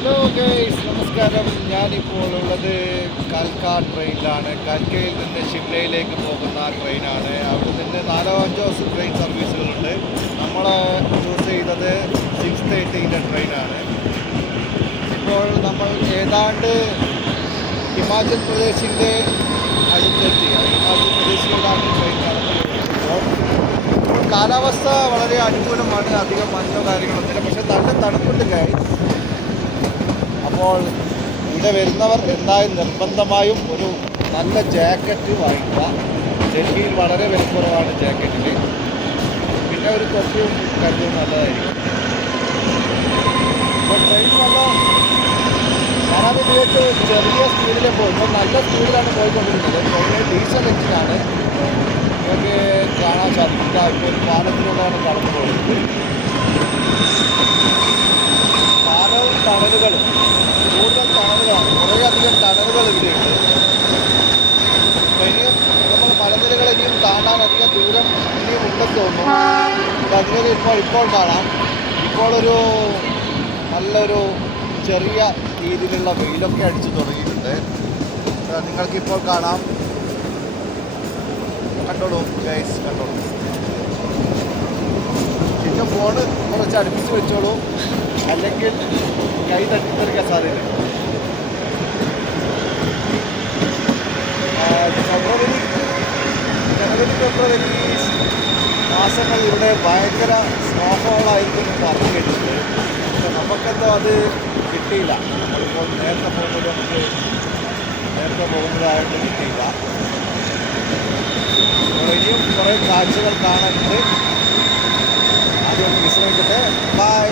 Hello guys, നമസ്കാരം. ഞാനിപ്പോൾ ഉള്ളത് കൽക്ക ട്രെയിനിലാണ്. കൽക്കയിൽ നിന്ന് ഷിംലയിലേക്ക് പോകുന്ന ട്രെയിനാണ്. അവിടെ നിന്ന് 4-5 ട്രെയിൻ സർവീസുകളുണ്ട്. നമ്മൾ ചൂസ് ചെയ്തത് 6:30 ട്രെയിനാണ്. ഇപ്പോൾ നമ്മൾ ഏതാണ്ട് ഹിമാചൽ പ്രദേശിൻ്റെ അടുത്തെത്തി. ഹിമാചൽ പ്രദേശിലാണ് ട്രെയിൻ കടന്നുപോകുന്നത്. ഇപ്പോൾ കാലാവസ്ഥ വളരെ അനുകൂലമാണ്. അധികം മഞ്ഞോ കാര്യങ്ങളൊന്നുമില്ല, പക്ഷേ നല്ല തണുപ്പുണ്ട് ഗൈസ്. അപ്പോൾ ഇവിടെ വരുന്നവർ എന്തായാലും നിർബന്ധമായും ഒരു നല്ല ജാക്കറ്റ് വാങ്ങിക്കുക. ഡൽഹിയിൽ വളരെ വിലക്കുറവാണ് ജാക്കറ്റിന്. പിന്നെ ഒരു തൊപ്പിയും കരുതുന്നത് നല്ലതായിരിക്കും. ഇപ്പോൾ ട്രെയിൻ ഞാനത് വിചാരിച്ച് ചെറിയ സ്പീഡിൽ പോകും. ഇപ്പോൾ നല്ല സ്പീഡിലാണ് പോയിക്കൊണ്ടിരിക്കുന്നത്. ട്രെയിൻ ഡീസൽ എഞ്ചിനാണ്. നിങ്ങൾക്ക് കാണാൻ സാധിക്കില്ല. ഇപ്പോൾ ഒരു പാലത്തിലൂടെയാണ് കടന്നു പോകുന്നത്. പാലവും ടണലുകളും, കൂടുതൽ ടണലുകളാണ്. കുറേയധികം ടണലുകൾ ഇവിടെയുണ്ട്. അപ്പോൾ ഇനിയും നമ്മൾ മലനിരകൾ ഇനിയും താണ്ടാൻ അധികം ദൂരം ഇനിയും ഉണ്ടെന്ന് തോന്നുന്നു. അതിനെ ഇപ്പോൾ കാണാം. ഇപ്പോഴൊരു നല്ലൊരു ചെറിയ രീതിയിലുള്ള വെയിലൊക്കെ അടിച്ചു തുടങ്ങിയിട്ടുണ്ട്. നിങ്ങൾക്കിപ്പോൾ കാണാം. കണ്ടോളൂ ഗൈസ്, കണ്ടോളൂ. പിന്നെ ഫോണ് കുറച്ച് അടുപ്പിച്ച് വെച്ചോളൂ, അല്ലെങ്കിൽ കൈ തട്ടിത്തെറിക്കാൻ സാധ്യതയുണ്ട്. ഫെബ്രുവരി മാസങ്ങൾ ഇവിടെ ഭയങ്കര സ്നോഫോളായിരിക്കും പറഞ്ഞു കേട്ടിട്ടുണ്ട്. പക്ഷെ നമുക്കെന്തോ അത് കിട്ടിയില്ല. നമ്മളിപ്പോൾ നേരത്തെ പോകുന്നതായിട്ട് കിട്ടിയില്ല. അപ്പോൾ ഇനിയും കുറേ കാഴ്ചകൾ കാണാനുണ്ട്. ആദ്യം വിശ്രമിക്കട്ടെ. ബൈ.